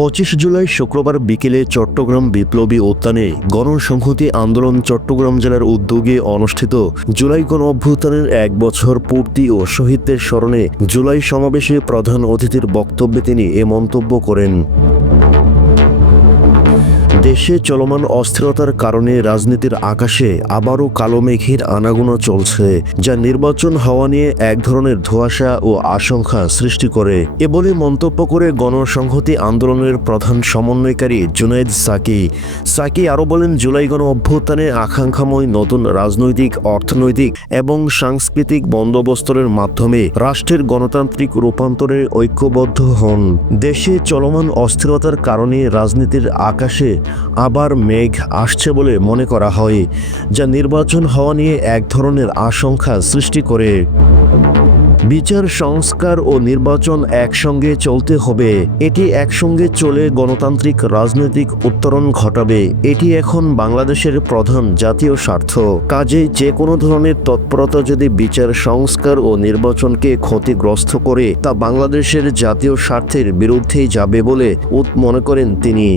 25 জুলাই শুক্রবার বিকেলে চট্টগ্রাম বিপ্লবী উদ্যানে গণসংহতি আন্দোলন চট্টগ্রাম জেলার উদ্যোগে অনুষ্ঠিত জুলাই গণঅভ্যুত্থানের 1 বছর পূর্তি ও শহীদদের স্মরণে জুলাই সমাবেশে প্রধান অতিথির বক্তব্যে তিনি এ মন্তব্য করেন। দেশে চলমান অস্থিরতার কারণে রাজনীতির আকাশে আবারও কালো মেঘের আনাগোনা চলছে, যা নির্বাচন হওয়া নিয়ে এক ধরনের ধোঁয়াশা ও আশঙ্কা সৃষ্টি করে। এ বলে মন্তব্য করে গণসংহতি আন্দোলনের প্রধান সমন্বয়কারী জুনায়েদ সাকি আরও বলেন, জুলাই গণ অভ্যুত্থানে আকাঙ্ক্ষাময় নতুন রাজনৈতিক, অর্থনৈতিক এবং সাংস্কৃতিক বন্দোবস্তের মাধ্যমে রাষ্ট্রের গণতান্ত্রিক রূপান্তরে ঐক্যবদ্ধ হন। দেশে চলমান অস্থিরতার কারণে রাজনীতির আকাশে আবার মেঘ আসছে বলে মনে করা হয়, যা নির্বাচন হওয়া নিয়ে এক ধরনের আশঙ্কা সৃষ্টি করে। বিচার, সংস্কার ও নির্বাচন একসঙ্গে চলতে হবে। এটি একসঙ্গে চলে গণতান্ত্রিক রাজনৈতিক উত্তরণ ঘটাবে। এটি এখন বাংলাদেশের প্রধান জাতীয় স্বার্থ। কাজেই যে কোনো ধরনের তৎপরতা যদি বিচার, সংস্কার ও নির্বাচনকে ক্ষতিগ্রস্ত করে, তা বাংলাদেশের জাতীয় স্বার্থের বিরুদ্ধেই যাবে বলে মনে করেন তিনি।